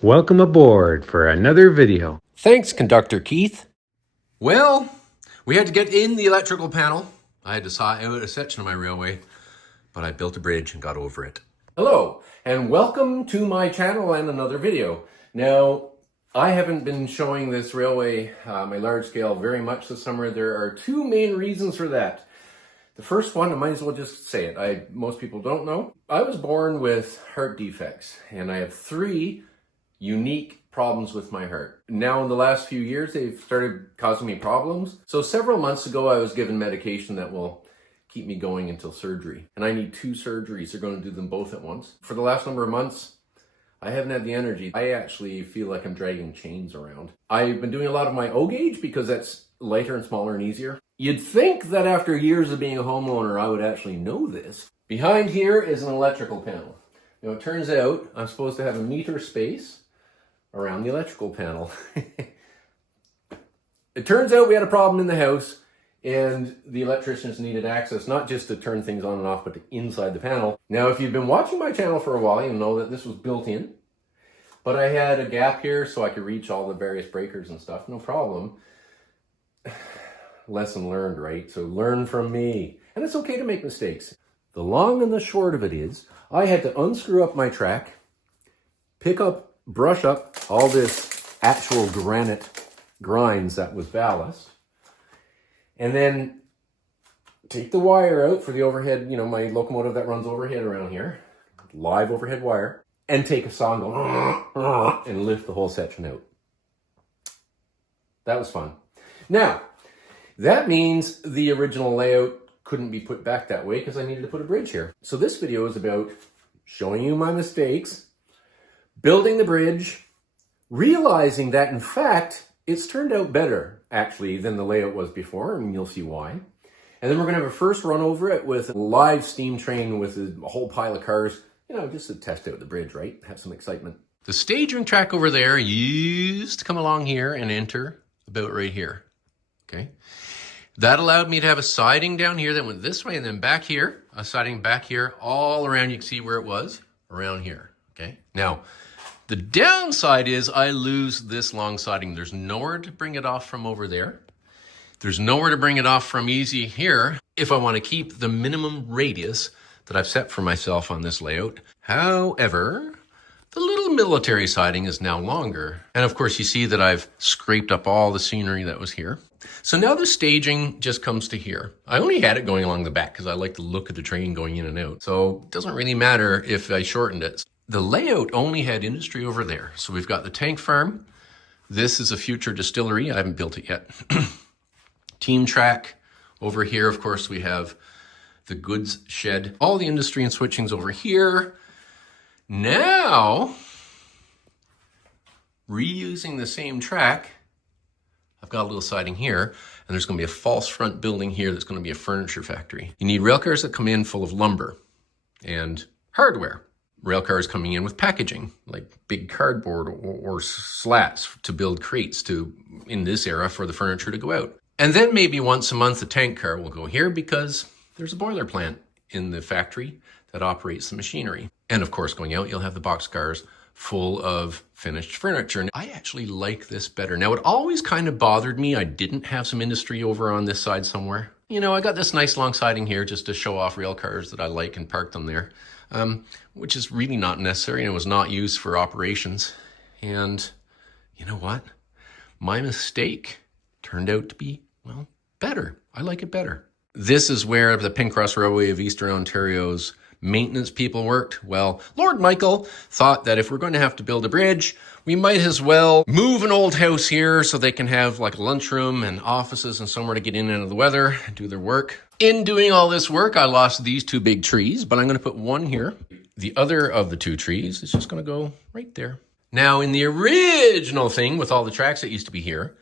Welcome aboard for another video. Thanks, Conductor Keith. Well, we had to get in the electrical panel. I had to saw out a section of my railway, but I built a bridge and got over it. Hello, and welcome to my channel and another video. Now, I haven't been showing this railway, my large scale, very much this summer. There are two main reasons for that. The first one, I might as well just say it. Most people don't know. I was born with heart defects, and I have three unique problems with my heart. Now in the last few years, they've started causing me problems. So several months ago, I was given medication that will keep me going until surgery. And I need 2 surgeries. They're going to do them both at once. For the last number of months, I haven't had the energy. I actually feel like I'm dragging chains around. I've been doing a lot of my O-gauge because that's lighter and smaller and easier. You'd think that after years of being a homeowner, I would actually know this. Behind here is an electrical panel. Now it turns out I'm supposed to have a meter space around the electrical panel. It turns out we had a problem in the house and the electricians needed access, not just to turn things on and off, but to inside the panel. Now, if you've been watching my channel for a while, you'll know that this was built in, but I had a gap here so I could reach all the various breakers and stuff, no problem. Lesson learned, right? So learn from me. And it's okay to make mistakes. The long and the short of it is, I had to unscrew up my track, brush up all this actual granite grinds that was ballast, and then take the wire out for the overhead, my locomotive that runs overhead around here, live overhead wire, and take a saw and go and lift the whole section out. That was fun. Now, that means the original layout couldn't be put back that way because I needed to put a bridge here. So this video is about showing you my mistakes, building the bridge, realizing that in fact, it's turned out better actually than the layout was before, and you'll see why. And then we're gonna have a first run over it with a live steam train with a whole pile of cars, just to test out the bridge, right? Have some excitement. The staging track over there used to come along here and enter about right here, okay? That allowed me to have a siding down here that went this way and then back here, a siding back here, all around. You can see where it was, around here, okay? Now, the downside is I lose this long siding. There's nowhere to bring it off from over there. There's nowhere to bring it off from easy here if I want to keep the minimum radius that I've set for myself on this layout. However, the little military siding is now longer. And of course, you see that I've scraped up all the scenery that was here. So now the staging just comes to here. I only had it going along the back because I like the look of the train going in and out. So it doesn't really matter if I shortened it. The layout only had industry over there. So we've got the tank farm. This is a future distillery. I haven't built it yet. Team track. Over here, of course, we have the goods shed. All the industry and switching's over here. Now, reusing the same track, I've got a little siding here, and there's gonna be a false front building here that's gonna be a furniture factory. You need rail cars that come in full of lumber and hardware. Rail cars coming in with packaging, like big cardboard or slats to build crates in this era for the furniture to go out. And then maybe once a month, a tank car will go here because there's a boiler plant in the factory that operates the machinery. And of course, going out, you'll have the box cars full of finished furniture. And I actually like this better. Now, it always kind of bothered me I didn't have some industry over on this side somewhere. I got this nice long siding here just to show off rail cars that I like and park them there. Which is really not necessary and was not used for operations. And you know what? My mistake turned out to be, well, better. I like it better. This is where the Pink Cross Railway of Eastern Ontario's maintenance people worked. Well, Lord Michael thought that if we're going to have to build a bridge, we might as well move an old house here so they can have like a lunchroom and offices and somewhere to get in and out of the weather and do their work. In doing all this work, I lost these 2 big trees, but I'm going to put one here. The other of the 2 trees is just going to go right there. Now, in the original thing with all the tracks that used to be here,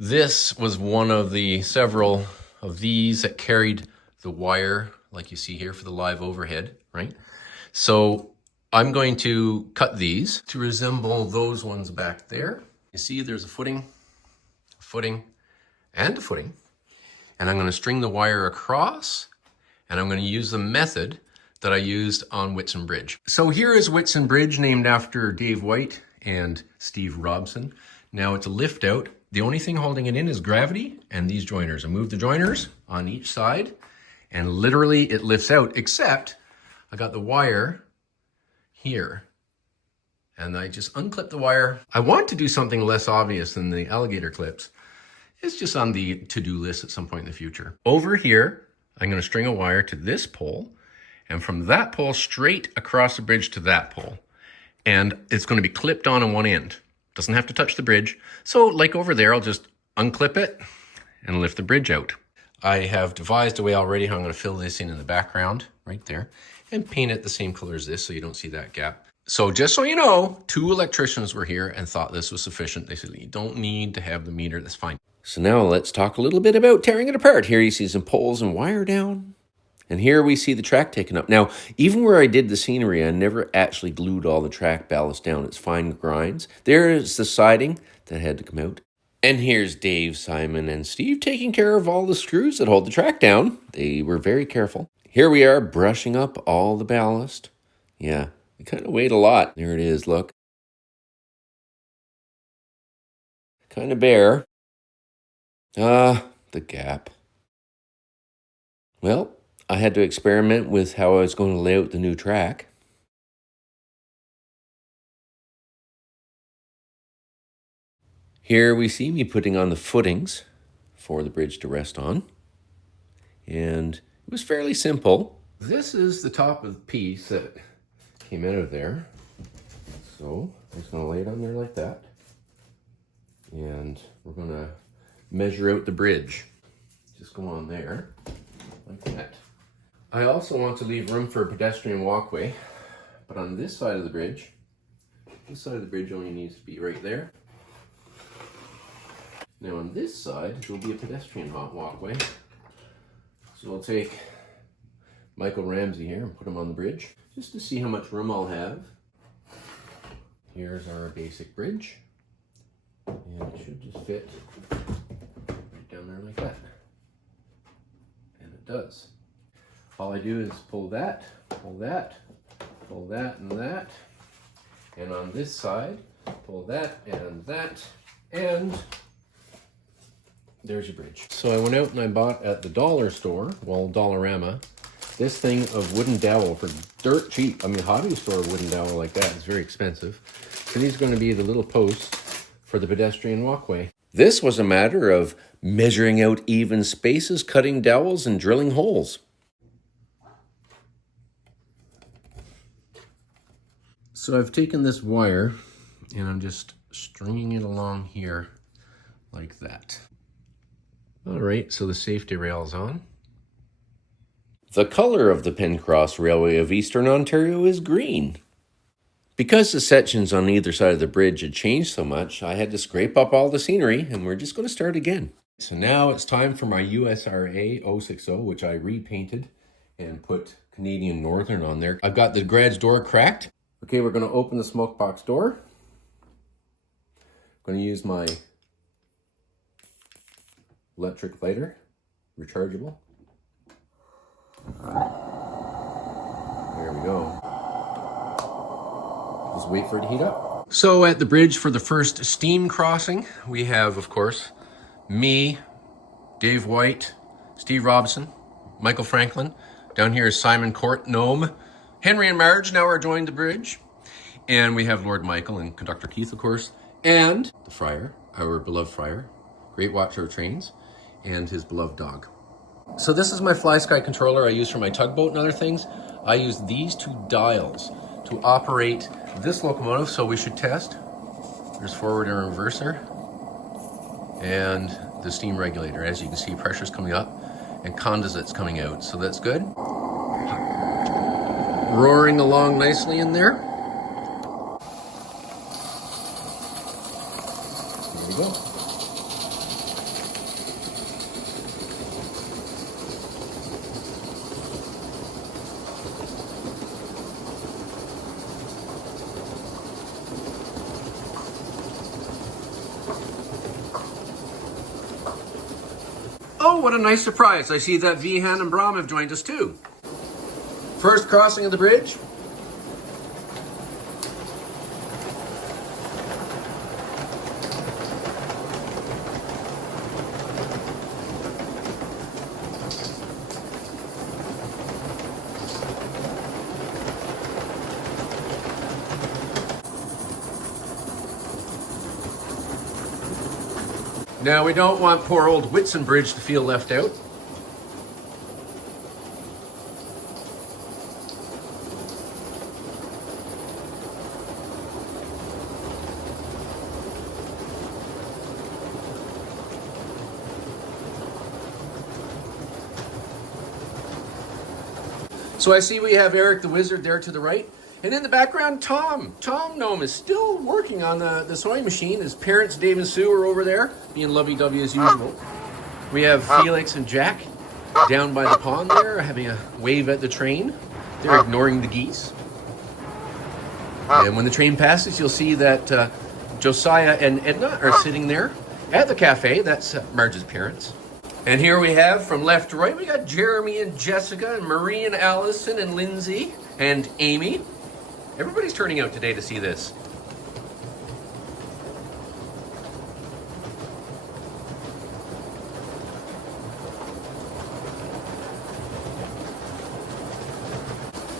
this was one of the several of these that carried the wire, like you see here, for the live overhead, right? So I'm going to cut these to resemble those ones back there. You see there's a footing, and a footing. And I'm going to string the wire across, and I'm going to use the method that I used on Whitson Bridge. So here is Whitson Bridge, named after Dave White and Steve Robson. Now it's a lift out. The only thing holding it in is gravity and these joiners. I move the joiners on each side and literally it lifts out, except I got the wire here and I just unclip the wire. I want to do something less obvious than the alligator clips. It's just on the to-do list at some point in the future. Over here, I'm going to string a wire to this pole and from that pole straight across the bridge to that pole. And it's going to be clipped on one end. Doesn't have to touch the bridge. So like over there, I'll just unclip it and lift the bridge out. I have devised a way already how I'm going to fill this in the background right there and paint it the same color as this so you don't see that gap. So just so you know, 2 electricians were here and thought this was sufficient. They said, you don't need to have the meter, that's fine. So now let's talk a little bit about tearing it apart. Here you see some poles and wire down. And here we see the track taken up. Now, even where I did the scenery, I never actually glued all the track ballast down. It's fine grinds. There is the siding that had to come out. And here's Dave, Simon, and Steve taking care of all the screws that hold the track down. They were very careful. Here we are brushing up all the ballast. Yeah, we kind of weighed a lot. There it is, look. Kind of bare. The gap. Well, I had to experiment with how I was going to lay out the new track. Here we see me putting on the footings for the bridge to rest on. And it was fairly simple. This is the top of the piece that came out of there. So I'm just going to lay it on there like that. And we're going to measure out the bridge. Just go on there like that. I also want to leave room for a pedestrian walkway, but on this side of the bridge only needs to be right there. Now on this side, there will be a pedestrian walkway. So I'll take Michael Ramsey here and put him on the bridge, just to see how much room I'll have. Here's our basic bridge, and it should just fit right down there like that. And it does. All I do is pull that, pull that, pull that and that. And on this side, pull that, and there's your bridge. So I went out and I bought at the dollar store, well, Dollarama, this thing of wooden dowel for dirt cheap. I mean, hobby store wooden dowel like that is very expensive. So these are going to be the little posts for the pedestrian walkway. This was a matter of measuring out even spaces, cutting dowels, and drilling holes. So I've taken this wire and I'm just stringing it along here like that. All right, so the safety rail is on. The color of the Pencross Railway of Eastern Ontario is green. Because the sections on either side of the bridge had changed so much, I had to scrape up all the scenery and we're just going to start again. So now it's time for my USRA 060, which I repainted and put Canadian Northern on there. I've got the garage door cracked. Okay, we're going to open the smoke box door. I'm going to use my electric lighter, rechargeable. There we go. Just wait for it to heat up. So at the bridge for the first steam crossing, we have, of course, me, Dave White, Steve Robson, Michael Franklin. Down here is Simon Court, Gnome. Henry and Marge now are joined the bridge. And we have Lord Michael and Conductor Keith, of course, and the Friar, our beloved Friar, great watcher of trains, and his beloved dog. So this is my Fly Sky controller I use for my tugboat and other things. I use these 2 dials to operate this locomotive, so we should test. There's forward and reverser, and the steam regulator. As you can see, pressure's coming up and condensate's coming out, so that's good. Roaring along nicely in there. There we go. Oh, what a nice surprise. I see that Vihan and Brahm have joined us too. First crossing of the bridge. Now, we don't want poor old Whitson Bridge to feel left out. So I see we have Eric the Wizard there to the right. And in the background, Tom Gnome is still working on the sewing machine. His parents, Dave and Sue, are over there, being lovey-dovey as usual. We have Felix and Jack down by the pond there, having a wave at the train. They're ignoring the geese. And when the train passes, you'll see that Josiah and Edna are sitting there at the cafe. That's Marge's parents. And here we have, from left to right, we got Jeremy and Jessica and Marie and Allison and Lindsay and Amy. Everybody's turning out today to see this.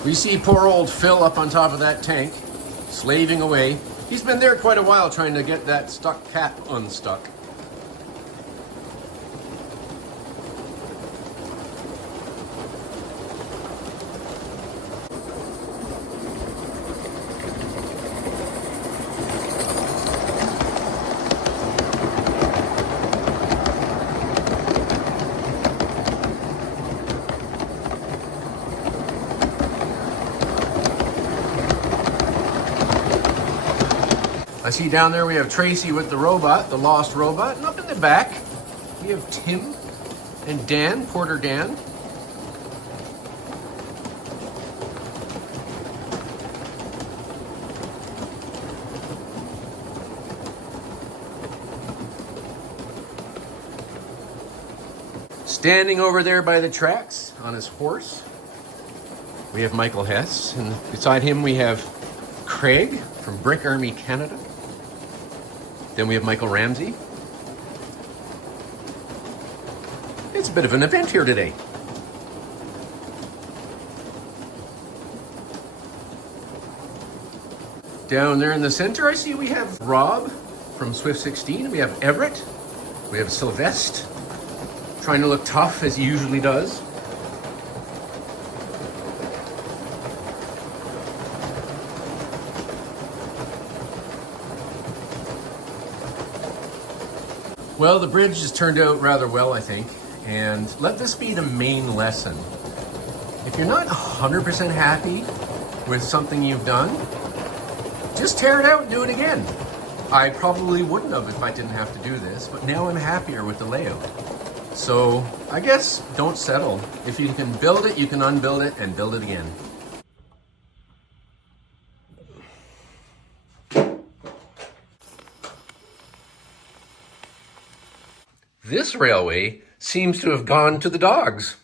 We see poor old Phil up on top of that tank, slaving away. He's been there quite a while trying to get that stuck cat unstuck. I see down there we have Tracy with the robot, the lost robot, and up in the back we have Tim and Dan, Porter Dan. Standing over there by the tracks on his horse, we have Michael Hess, and beside him we have Craig from Brick Army Canada. Then we have Michael Ramsey. It's a bit of an event here today. Down there in the center, I see we have Rob from Swift 16. We have Everett. We have Sylvester, trying to look tough as he usually does. Well, the bridge has turned out rather well, I think, and let this be the main lesson. If you're not 100% happy with something you've done, just tear it out and do it again. I probably wouldn't have if I didn't have to do this, but now I'm happier with the layout. So I guess don't settle. If you can build it, you can unbuild it and build it again. This railway seems to have gone to the dogs.